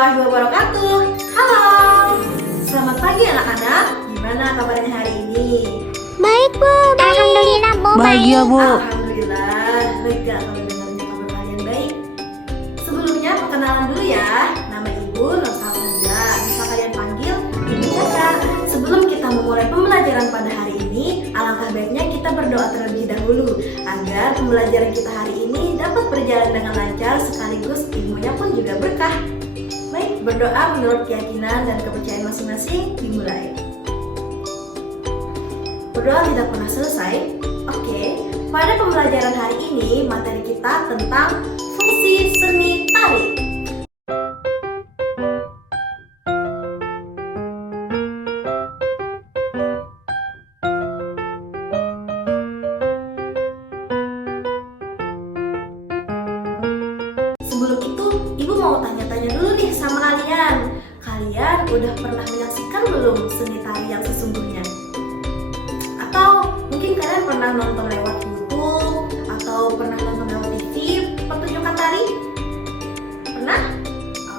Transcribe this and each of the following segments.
warahmatullahi wabarakatuh. Halo, selamat pagi anak-anak. Gimana kabarnya hari ini? Baik Bu, alhamdulillah Bu. Bahagia Bu. Alhamdulillah, lega kalau dengarnya kabar kalian baik. Sebelumnya perkenalan dulu ya. Nama Ibu Nur Salsabila. Bisa kalian panggil Ibu Caca. Sebelum kita memulai pembelajaran pada hari ini, alangkah baiknya kita berdoa terlebih dahulu agar pembelajaran kita hari ini dapat berjalan dengan lancar sekaligus ilmunya pun juga berkah. Baik, berdoa menurut keyakinan dan kepercayaan masing-masing dimulai. Berdoa tidak pernah selesai. Oke, pada pembelajaran hari ini materi kita tentang fungsi seni tari. Sebelum itu, Ibu mau tanya-tanya dulu nih sama kalian. Kalian udah pernah menyaksikan belum seni tari yang sesungguhnya? Atau mungkin kalian pernah nonton lewat YouTube atau pernah nonton lewat TV pertunjukan tari? Pernah?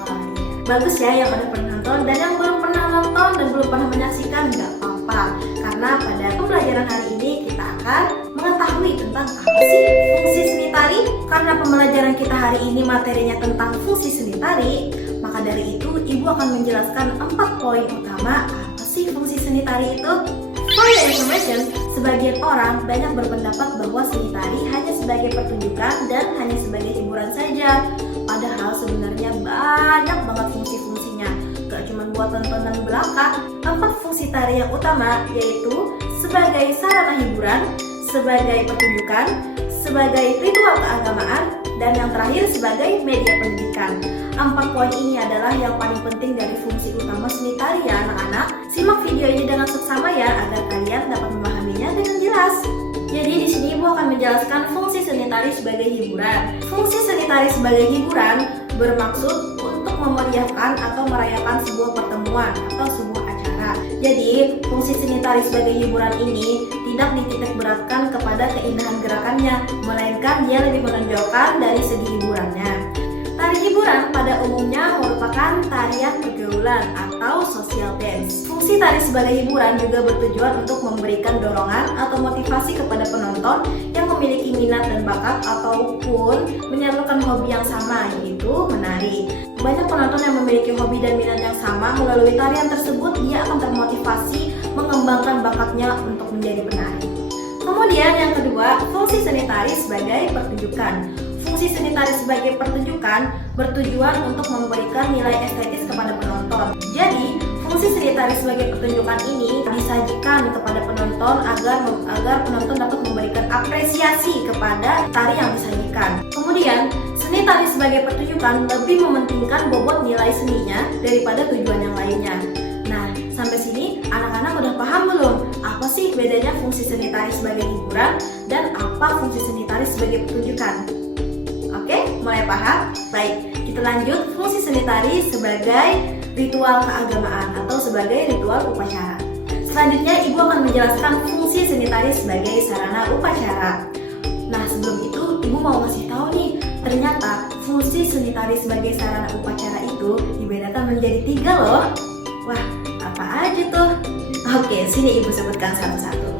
Oh, iya. Bagus ya yang udah pernah nonton, dan yang belum pernah nonton dan belum pernah menyaksikan nggak apa-apa, karena pada pembelajaran hari ini kita akan mengetahui tentang apa sih fungsi seni tari. Karena pembelajaran kita hari ini materinya tentang fungsi seni tari, maka dari itu Ibu akan menjelaskan 4 poin utama apa sih fungsi seni tari itu. For your information, sebagian orang banyak berpendapat bahwa seni tari hanya sebagai pertunjukan dan hanya sebagai hiburan saja. Padahal sebenarnya banyak banget fungsi-fungsinya. Gak cuma buat tontonan belaka. 4 fungsi tari yang utama yaitu sebagai sarana hiburan, sebagai pertunjukan, sebagai ritual keagamaan, dan yang terakhir sebagai media pendidikan. 4 poin ini adalah yang paling penting dari fungsi utama seni tari ya anak-anak. Simak video ini dengan seksama ya agar kalian dapat memahaminya dengan jelas. Jadi di sini Ibu akan menjelaskan fungsi seni tari sebagai hiburan. Fungsi seni tari sebagai hiburan bermaksud untuk memeriahkan atau merayakan sebuah pertemuan atau sebuah acara. Jadi fungsi seni tari sebagai hiburan ini tidak dititik beratkan kepada keindahan gerakannya, melainkan dia lebih menonjolkan dari segi hiburannya. Tari hiburan pada umumnya merupakan tarian pergaulan atau social dance. Fungsi tari sebagai hiburan juga bertujuan untuk memberikan dorongan atau motivasi kepada penonton yang memiliki minat dan bakat ataupun menyalurkan hobi yang sama, yaitu menari. Banyak penonton yang memiliki hobi dan minat yang sama, melalui tarian tersebut dia akan termotivasi mengembangkan bakatnya untuk menjadi penari. Kemudian yang kedua, fungsi seni tari sebagai pertunjukan. Fungsi seni tari sebagai pertunjukan bertujuan untuk memberikan nilai estetis kepada penonton. Jadi, fungsi seni tari sebagai pertunjukan ini disajikan kepada penonton agar penonton dapat memberikan apresiasi kepada tari yang disajikan. Kemudian, seni tari sebagai pertunjukan lebih mementingkan bobot nilai seninya daripada tujuan yang lainnya. Nah, sampai sini anak-anak udah paham belum apa sih bedanya fungsi seni tari sebagai hiburan dan apa fungsi seni tari sebagai pertunjukan? Oke, mulai paham? Baik, kita lanjut fungsi seni tari sebagai ritual keagamaan atau sebagai ritual upacara. Selanjutnya Ibu akan menjelaskan fungsi seni tari sebagai sarana upacara. Nah, sebelum itu Ibu mau ngasih tahu nih, ternyata fungsi seni tari sebagai sarana upacara itu dibedakan menjadi 3 loh. Wah, apa aja tuh? Oke, sini Ibu sebutkan satu-satu.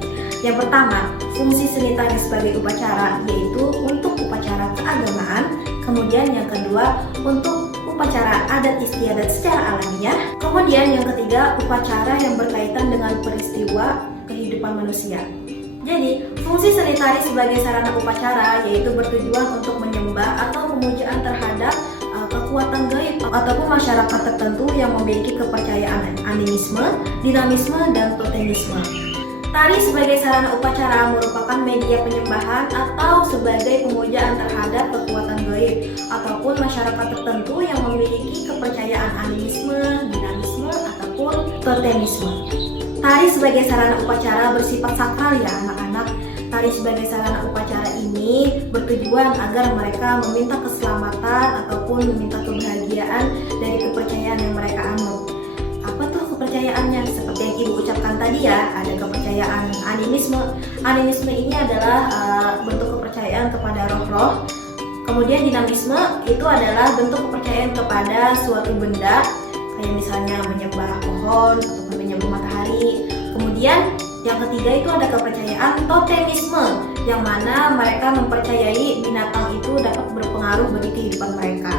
Yang pertama, fungsi seni tari sebagai upacara yaitu untuk upacara keagamaan. Kemudian yang kedua, untuk upacara adat istiadat secara alamiah. Kemudian yang ketiga, upacara yang berkaitan dengan peristiwa kehidupan manusia. Jadi, fungsi seni tari sebagai sarana upacara yaitu bertujuan untuk menyembah atau pemujaan terhadap kekuatan gaib ataupun masyarakat tertentu yang memiliki kepercayaan animisme, dinamisme, dan totemisme. Tari sebagai sarana upacara merupakan media penyembahan atau sebagai pemujaan terhadap kekuatan gaib ataupun masyarakat tertentu yang memiliki kepercayaan animisme, dinamisme, ataupun totemisme. Tari sebagai sarana upacara bersifat sakral ya anak-anak. Tari sebagai sarana upacara ini bertujuan agar mereka meminta keselamatan ataupun meminta kebahagiaan dari kepercayaan yang mereka anut. Apa tuh kepercayaannya? Seperti yang Ibu ucapkan tadi ya, ada kepercayaan animisme. Animisme ini adalah bentuk kepercayaan kepada roh-roh. Kemudian dinamisme itu adalah bentuk kepercayaan kepada suatu benda, kayak misalnya menyembah pohon ataupun menyembah matahari. Kemudian yang ketiga itu ada kepercayaan totemisme, yang mana mereka mempercayai binatang itu dapat berpengaruh bagi kehidupan mereka.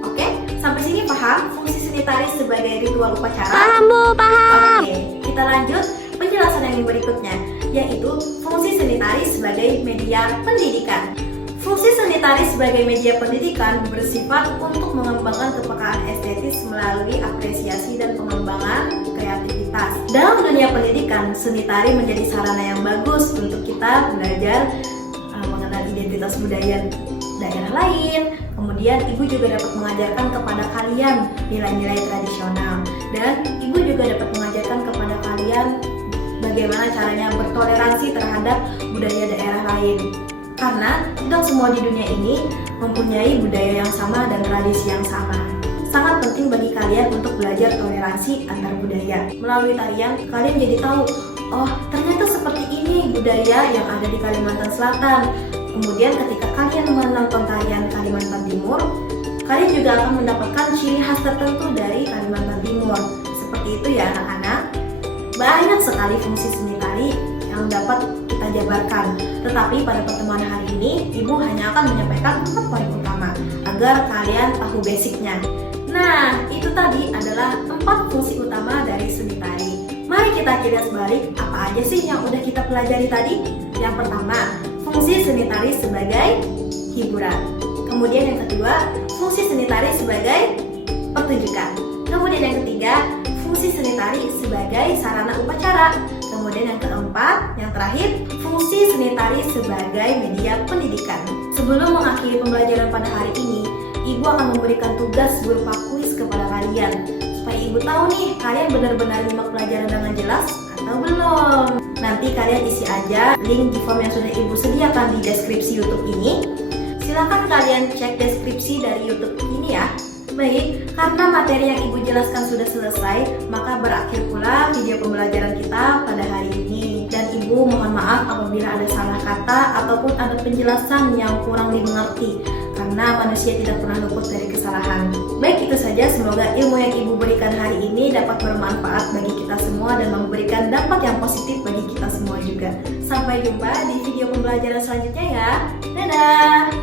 Oke, sampai sini paham fungsi seni tari sebagai ritual upacara? Paham Bu, paham. Oke, kita lanjut penjelasan yang berikutnya, yaitu fungsi seni tari sebagai media pendidikan. Fungsi seni tari sebagai media pendidikan bersifat untuk mengembangkan kepekaan estetis melalui apresiasi dan pengembangan kreativitas. Dalam dunia pendidikan, seni tari menjadi sarana yang bagus untuk kita belajar mengenal identitas budaya daerah lain. Kemudian ibu juga dapat mengajarkan kepada kalian nilai-nilai tradisional, dan ibu juga dapat mengajarkan kepada kalian bagaimana caranya bertoleransi terhadap budaya daerah lain. Karena tidak semua di dunia ini mempunyai budaya yang sama dan tradisi yang sama. Sangat penting bagi kalian untuk belajar toleransi antar budaya. Melalui tarian, kalian jadi tahu, oh ternyata seperti ini budaya yang ada di Kalimantan Selatan. Kemudian ketika kalian menonton tarian Kalimantan Timur, kalian juga akan mendapatkan ciri khas tertentu dari Kalimantan Timur. Seperti itu ya anak-anak. Banyak sekali fungsi seni tari yang dapat kita jabarkan. Tetapi pada pertemuan hari ini, Ibu hanya akan menyampaikan 4 poin utama agar kalian tahu basicnya. Nah, itu tadi adalah 4 fungsi utama dari seni tari. Mari kita kilas balik apa aja sih yang udah kita pelajari tadi. Yang pertama, fungsi seni tari sebagai hiburan. Kemudian yang kedua, fungsi seni tari sebagai pertunjukan. Kemudian yang ketiga, fungsi seni tari sebagai sarana upacara. Kemudian yang keempat, yang terakhir, fungsi seni tari sebagai media pendidikan. Sebelum mengakhiri pembelajaran pada hari ini, Ibu akan memberikan tugas berupa kuis kepada kalian, supaya Ibu tahu nih, kalian benar-benar nyimak pelajaran dengan jelas atau belum. Nanti kalian isi aja link di form yang sudah Ibu sediakan di deskripsi YouTube ini. Silahkan kalian cek deskripsi dari YouTube ini ya. Baik, karena materi yang Ibu jelaskan sudah selesai, maka berakhir pula video pembelajaran kita pada hari ini. Dan Ibu mohon maaf apabila ada salah kata ataupun ada penjelasan yang kurang dimengerti, karena manusia tidak pernah luput dari kesalahan. Baik, itu saja. Semoga ilmu yang Ibu berikan hari ini dapat bermanfaat bagi kita semua dan memberikan dampak yang positif bagi kita semua juga. Sampai jumpa di video pembelajaran selanjutnya ya. Dadah!